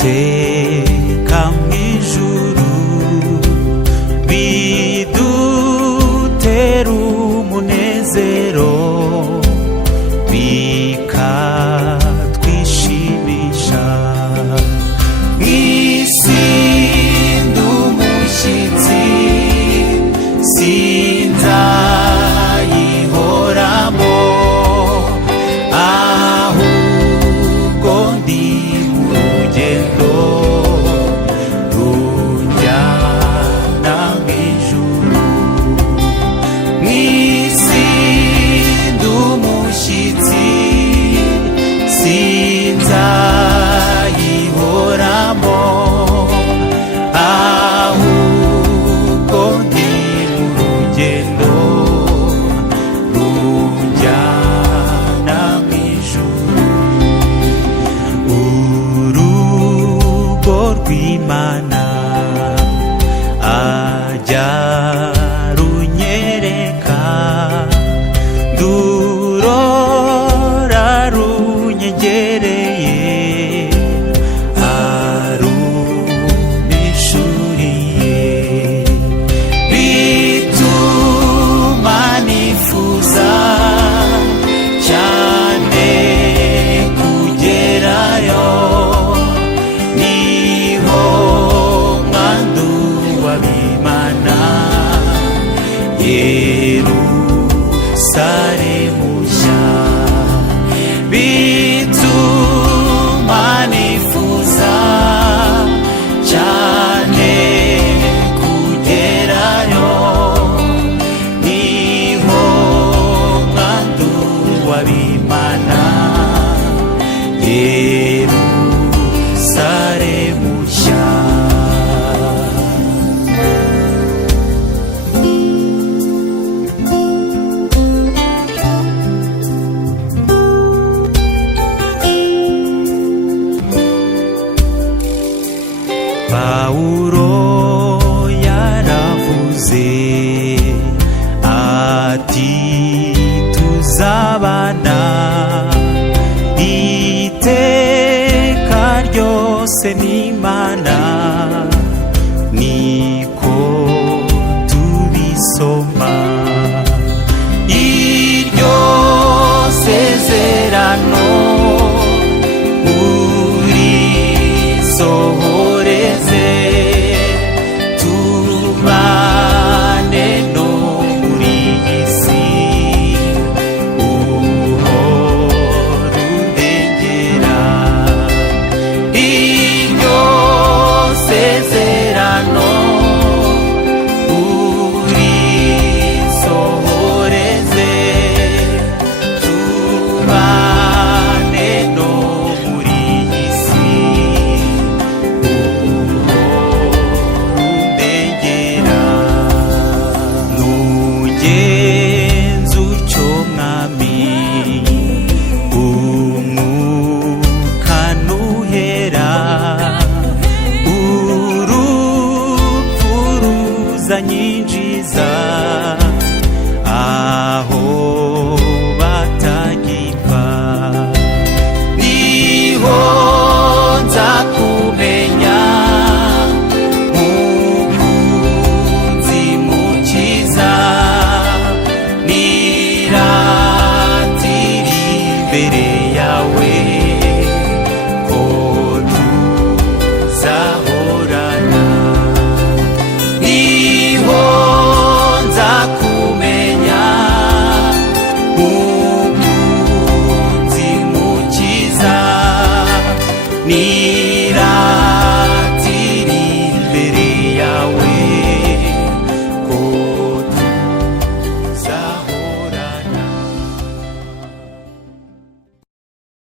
iteka mw'ijuru bidutera umunezero bikatwishimisha. Mw'isi ndi umushyitsi sinzayihoramo, ahubwo ndi mu rugendo runjyana mw'ijuru. Mw'isi ndi umushyitsi sinzayihoramo, ahubwo ndi mu rugendo runjyana mw'ijuru. Urugo rw'Imana ajya runyereka, ndurora runyegereye arumpishuriye, bituma nifuza cyane kugerayo. Niho mwandu w'Imana, Yerusalemu nshya, bituma nifuza cyane kugerayo. Niho mwandu w'Imana, Yerusalemu nshya. Pawulo yaravuze ati tuzabana iteka ryose n'Imana, niko tubisoma. Iryo sezerano urisohoza